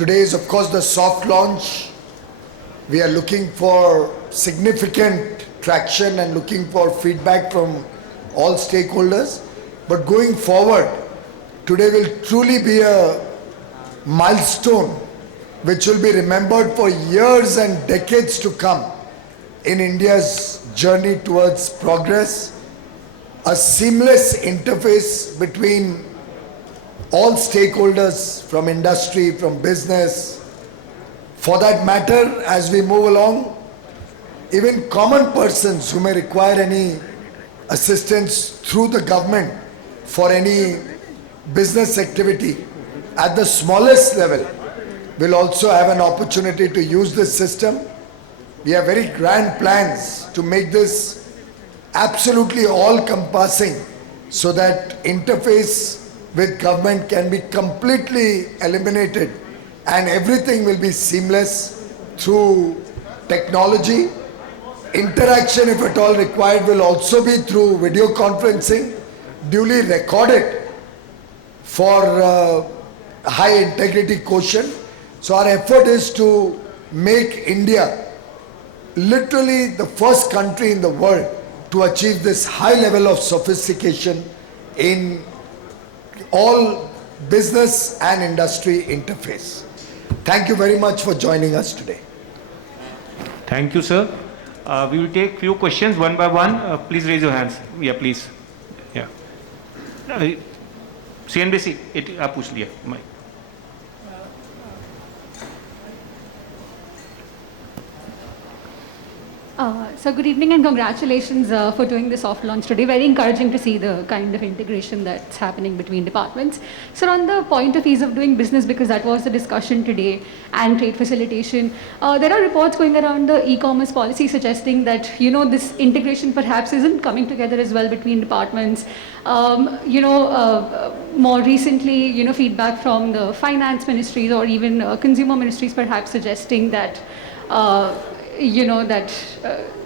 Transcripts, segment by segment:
Today is, of course, the soft launch. We are looking for significant traction and looking for feedback from all stakeholders. But going forward, today will truly be a milestone which will be remembered for years and decades to come in India's journey towards progress. A seamless interface between all stakeholders from industry, from business. For that matter, as we move along, even common persons who may require any assistance through the government for any business activity at the smallest level will also have an opportunity to use this system. We have very grand plans to make this absolutely all-compassing so that interface with government can be completely eliminated and everything will be seamless through technology. Interaction, if at all required, will also be through video conferencing, duly recorded for high integrity quotient. So our effort is to make India literally the first country in the world to achieve this high level of sophistication in all business and industry interface. Thank you very much for joining us today. Thank you, sir. We will take few questions one by one. Please raise your hands. Yeah, please. Yeah. CNBC, आप पूछ लिया. So good evening and congratulations for doing this soft launch today. Very encouraging to see the kind of integration that's happening between departments. So on the point of ease of doing business, because that was the discussion today, and trade facilitation, there are reports going around the e-commerce policy suggesting that, this integration perhaps isn't coming together as well between departments. More recently, feedback from the finance ministries or even consumer ministries perhaps suggesting that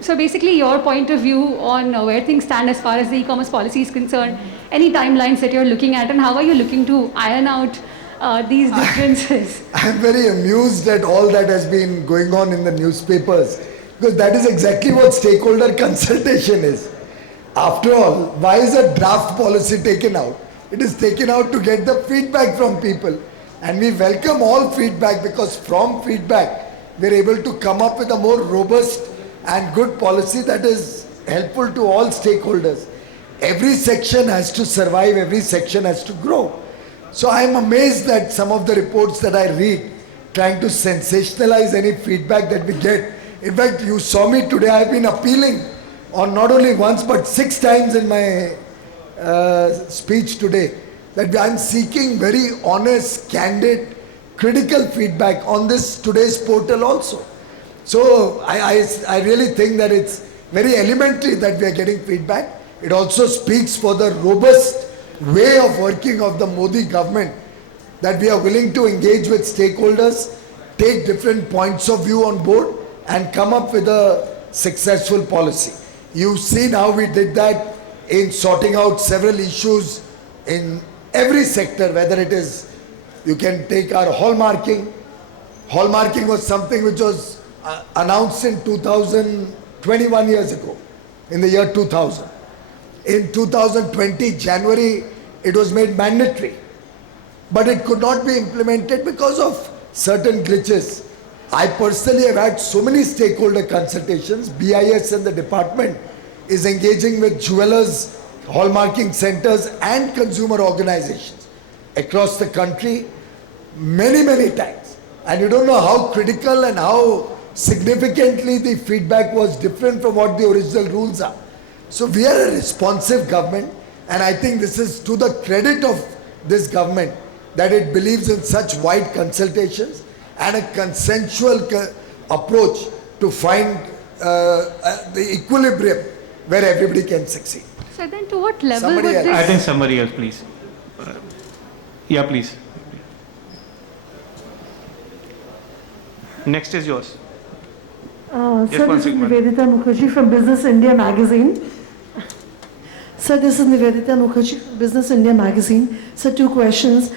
so basically your point of view on where things stand as far as the e-commerce policy is concerned, any timelines that you're looking at, and how are you looking to iron out these differences? I'm very amused at all that has been going on in the newspapers, because that is exactly what stakeholder consultation is. After all, why is a draft policy taken out? It is taken out to get the feedback from people, and we welcome all feedback, because from feedback we're able to come up with a more robust and good policy that is helpful to all stakeholders. Every section has to survive, every section has to grow. So I'm amazed that some of the reports that I read trying to sensationalize any feedback that we get. In fact, you saw me today, I've been appealing on not only once but 6 times in my speech today that I'm seeking very honest, candid, critical feedback on this today's portal also. So I really think that it's very elementary that we are getting feedback. It also speaks for the robust way of working of the Modi government, that we are willing to engage with stakeholders, take different points of view on board and come up with a successful policy. You've seen how we did that in sorting out several issues in every sector, whether it is, you can take our hallmarking. Hallmarking was something which was announced in 21 years ago, in the year 2000. In 2020, January, it was made mandatory. But it could not be implemented because of certain glitches. I personally have had so many stakeholder consultations. BIS and the department is engaging with jewelers, hallmarking centers and consumer organizations across the country many times, and you don't know how critical and how significantly the feedback was different from what the original rules are. So we are a responsive government, and I think this is to the credit of this government that it believes in such wide consultations and a consensual approach to find the equilibrium where everybody can succeed. So then to what level Somebody would else. this... I think somebody else, please. Yeah, please. Next is yours. Sir, this is Nivedita Mukherjee from Business India magazine. Sir, this is Nivedita Mukherjee, Business India magazine. Sir, two questions.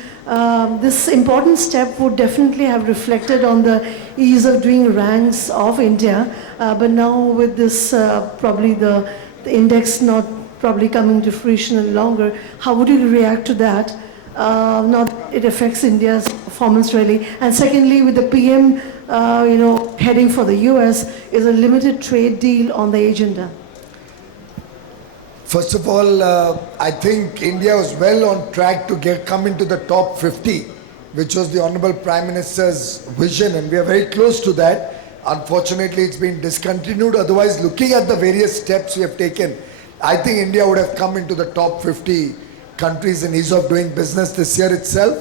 This important step would definitely have reflected on the ease of doing ranks of India, but now with this probably the index not probably coming to fruition any longer, how would you react to that? Not it affects India's performance really. And secondly, with the PM, heading for the US, is a limited trade deal on the agenda? First of all, I think India was well on track to come into the top 50, which was the Honorable Prime Minister's vision, and we are very close to that. Unfortunately, it's been discontinued. Otherwise, looking at the various steps we have taken, I think India would have come into the top 50 countries in ease of doing business this year itself.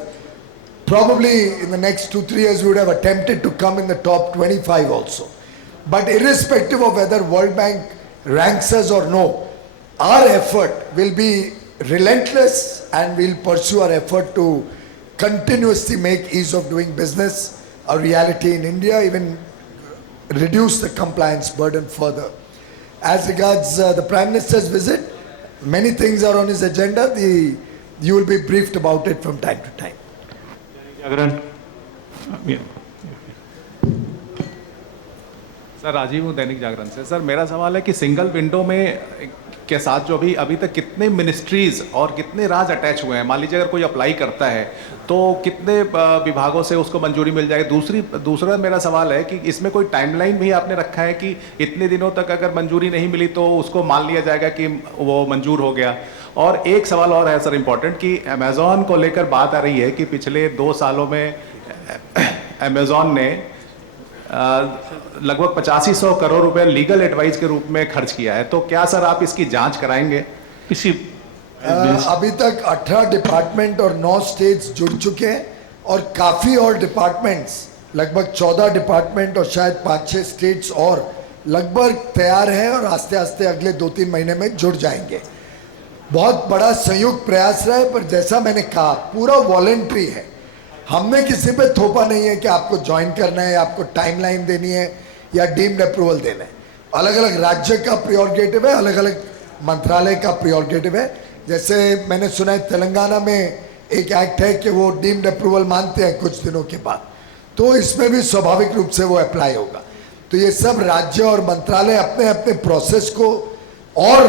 Probably in the next 2-3 years, we would have attempted to come in the top 25 also. But irrespective of whether World Bank ranks us or no, our effort will be relentless and we'll pursue our effort to continuously make ease of doing business a reality in India, even reduce the compliance burden further. As regards the Prime Minister's visit, many things are on his agenda. You will be briefed about it from time to time. Jagran. Yeah. Sir Rajiv हूँ दैनिक जागरण से। Sir मेरा सवाल है कि single window में के साथ जो अभी तक कितने मिनिस्ट्रीज और कितने राज अटैच हुए हैं? मान लीजिए अगर कोई अप्लाई करता है तो कितने विभागों से उसको मंजूरी मिल जाएगी? दूसरा मेरा सवाल है कि इसमें कोई टाइमलाइन भी आपने रखा है कि इतने दिनों तक अगर मंजूरी नहीं मिली तो उसको मान लिया जाएगा कि वो मंजूर हो गया? और एक सवाल और है सर इम्पोर्टेंट कि अमेज़ॉन को लेकर बात आ रही है कि पिछले 2 सालों में अमेज़ॉन ने लगभग 8500 करोड़ रुपए लीगल एडवाइस के रूप में खर्च किया है, तो क्या सर आप इसकी जांच कराएंगे? इसी अभी तक 18 डिपार्टमेंट और 9 स्टेट्स जुड़ चुके हैं और काफ़ी और डिपार्टमेंट्स, लगभग 14 डिपार्टमेंट और शायद 5-6 स्टेट्स और लगभग तैयार हैं और आस्ते आस्ते अगले 2-3 महीने में जुड़ जाएंगे। बहुत बड़ा संयुक्त प्रयास रहा है, पर जैसा मैंने कहा पूरा वॉलंटरी है। हमने किसी पे थोपा नहीं है कि आपको ज्वाइन करना है, आपको टाइमलाइन देनी है या डीम्ड अप्रूवल देना है। अलग अलग राज्य का प्रियोरिटेटिव है, अलग अलग मंत्रालय का प्रियोरिटेटिव है। जैसे मैंने सुना है तेलंगाना में एक एक्ट है कि वो डीम्ड अप्रूवल मानते हैं कुछ दिनों के बाद, तो इसमें भी स्वाभाविक रूप से वो अप्लाई होगा। तो ये सब राज्य और मंत्रालय अपने अपने प्रोसेस को और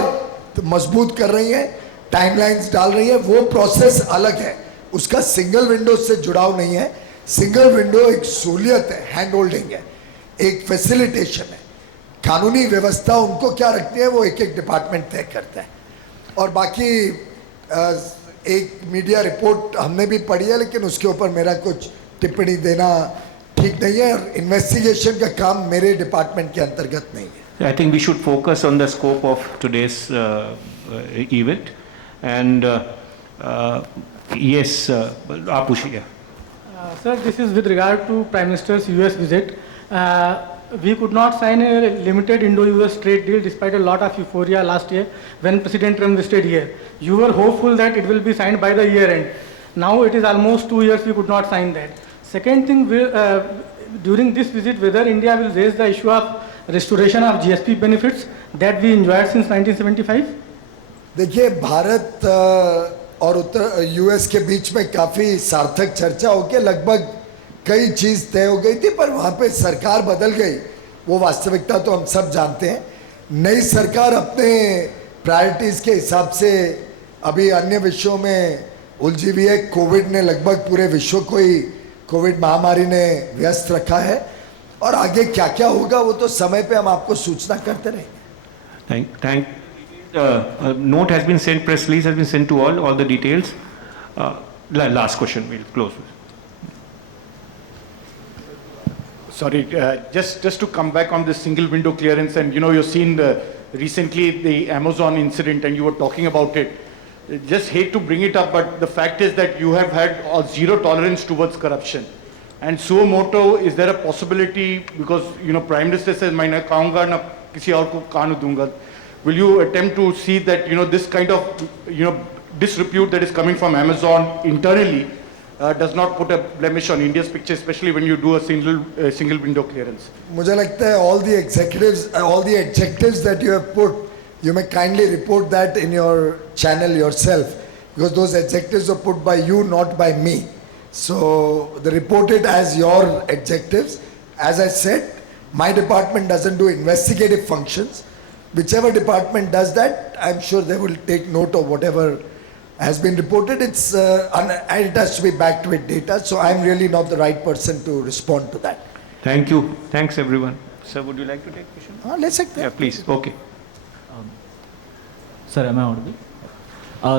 मजबूत कर रही है, टाइमलाइंस डाल रही है। वो प्रोसेस अलग है, उसका सिंगल विंडो से जुड़ाव नहीं है। सिंगल विंडो एक सहूलियत है, हैंड होल्डिंग है, एक फैसिलिटेशन है। कानूनी व्यवस्था उनको क्या रखती है वो एक एक डिपार्टमेंट तय करता है। और बाकी एक मीडिया रिपोर्ट हमने भी पढ़ी है, लेकिन उसके ऊपर मेरा कुछ टिप्पणी देना ठीक नहीं है। और इन्वेस्टिगेशन का काम मेरे डिपार्टमेंट के अंतर्गत नहीं है। I think we should focus on the scope of today's event. And yes, आप पूछिए। Sir, this is with regard to Prime Minister's US visit. We could not sign a limited Indo-US trade deal despite a lot of euphoria last year when President Trump visited here. You were hopeful that it will be signed by the year end. Now it is almost 2 years we could not sign that. Second thing, during this visit, whether India will raise the issue of restoration of GSP benefits that we enjoyed since 1975? देखिए, भारत और उत्तर US के बीच में काफ़ी सार्थक चर्चा होकर लगभग कई चीज़ तय हो गई थी, पर वहाँ पे सरकार बदल गई। वो वास्तविकता तो हम सब जानते हैं। नई सरकार अपने प्रायोरिटीज़ के हिसाब से अभी अन्य विषयों में उलझी हुई है। कोविड ने लगभग पूरे विश्व को ही, कोविड महामारी ने व्यस्त रखा है, और आगे क्या क्या होगा वो तो समय पे हम आपको सूचना करते रहेंगे। Thank. Note has been sent, press release has been sent to all the details. Last question, we'll close with. Sorry, just to come back on this single window clearance, and you've seen recently the Amazon incident and you were talking about it. Just hate to bring it up, but the fact is that you have had zero tolerance towards corruption. And suo moto, is there a possibility, because Prime Minister says मैं ना खाऊंगा ना किसी और को खाने दूंगा, will you attempt to see that this kind of disrepute that is coming from Amazon internally does not put a blemish on India's picture, especially when you do a single window clearance? मुझे लगता है all the adjectives that you have put you may kindly report that in your channel yourself, because those adjectives were put by you, not by me. So they report it as your adjectives. As I said, my department doesn't do investigative functions. Whichever department does that, I'm sure they will take note of whatever has been reported. It has to be backed with data, so I'm really not the right person to respond to that. Thank you. Thanks, everyone. Sir, would you like to take question? Let's take that. Yeah, please. Okay. Sir, am I audible?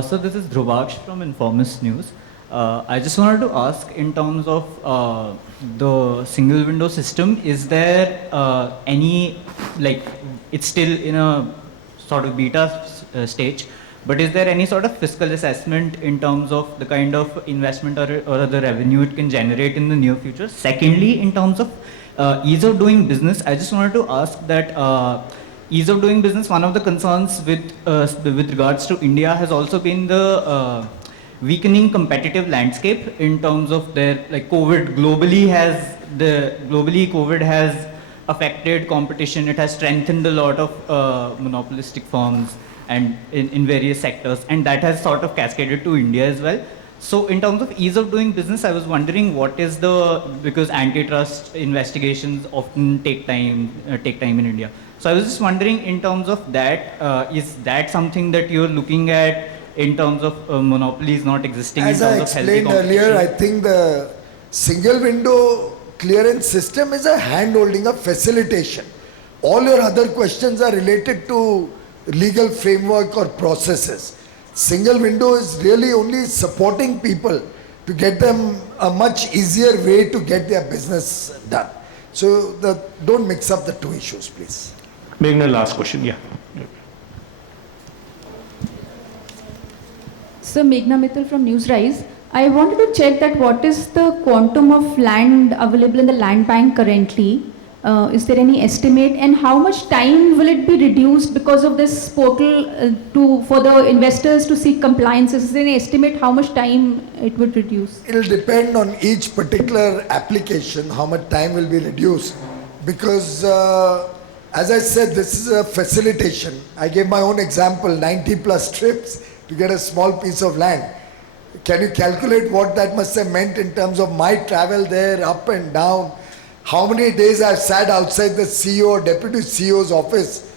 So this is Dhruvaksh from Informist News. I just wanted to ask in terms of the single window system, is there any, like, it's still in a sort of beta stage, but is there any sort of fiscal assessment in terms of the kind of investment or the revenue it can generate in the near future? Secondly, in terms of ease of doing business, I just wanted to ask that ease of doing business, one of the concerns with regards to India has also been the weakening competitive landscape in terms of their, like, globally COVID has affected competition. It has strengthened a lot of monopolistic firms and in various sectors, and that has sort of cascaded to India as well. So in terms of ease of doing business, I was wondering because antitrust investigations often take time in India. So I was just wondering, in terms of that, is that something that you're looking at in terms of monopolies not existing? As in I terms of healthy explained earlier, I competition? think the single window clearance system is a hand-holding, a facilitation. All your other questions are related to legal framework or processes. Single window is really only supporting people to get them a much easier way to get their business done. So don't mix up the two issues, please. Meghna, last question. Yeah. So Meghna Mittal from Newsrise. I wanted to check that what is the quantum of land available in the land bank currently? Is there any estimate, and how much time will it be reduced because of this portal for the investors to seek compliances? Is there any estimate how much time it would reduce? It will depend on each particular application, how much time will be reduced. Because as I said, this is a facilitation. I gave my own example, 90 plus trips to get a small piece of land. Can you calculate what that must have meant in terms of my travel there, up and down? How many days I've sat outside the CEO or deputy CEO's office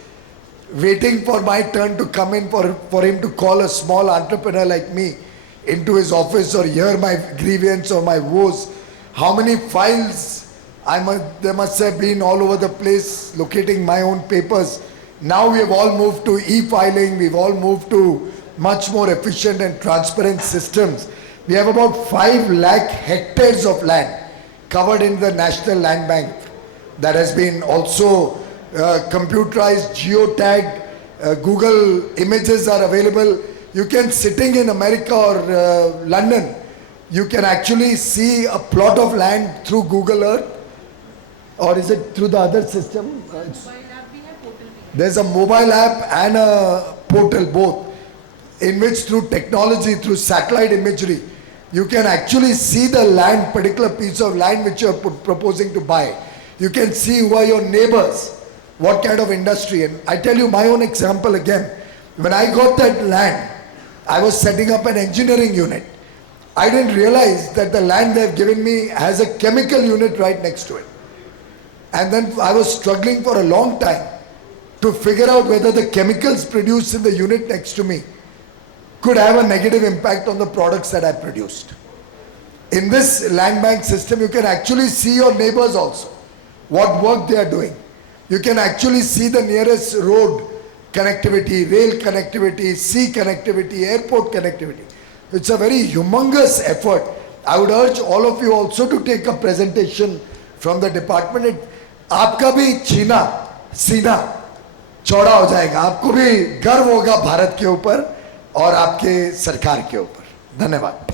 waiting for my turn to come in for him to call a small entrepreneur like me into his office or hear my grievance or my woes. How many files there must have been all over the place locating my own papers. Now we have all moved to e-filing, we've all moved to much more efficient and transparent systems. We have about 5 lakh hectares of land covered in the National Land Bank that has been also computerized, geotagged. Google images are available. You can, sitting in America or London, you can actually see a plot of land through Google Earth, or is it through the other system? There's a mobile app and a portal both, in which through technology, through satellite imagery, you can actually see the land, particular piece of land which you're proposing to buy. You can see who are your neighbors, what kind of industry. And I tell you my own example again. When I got that land, I was setting up an engineering unit. I didn't realize that the land they've given me has a chemical unit right next to it. And then I was struggling for a long time to figure out whether the chemicals produced in the unit next to me could have a negative impact on the products that I produced. In this land bank system, you can actually see your neighbors also, what work they are doing. You can actually see the nearest road connectivity, rail connectivity, sea connectivity, airport connectivity. It's a very humongous effort. I would urge all of you also to take a presentation from the department. आपका भी सीना चौड़ा हो जाएगा, आपको भी गर्व होगा भारत के ऊपर और आपके सरकार के ऊपर। धन्यवाद।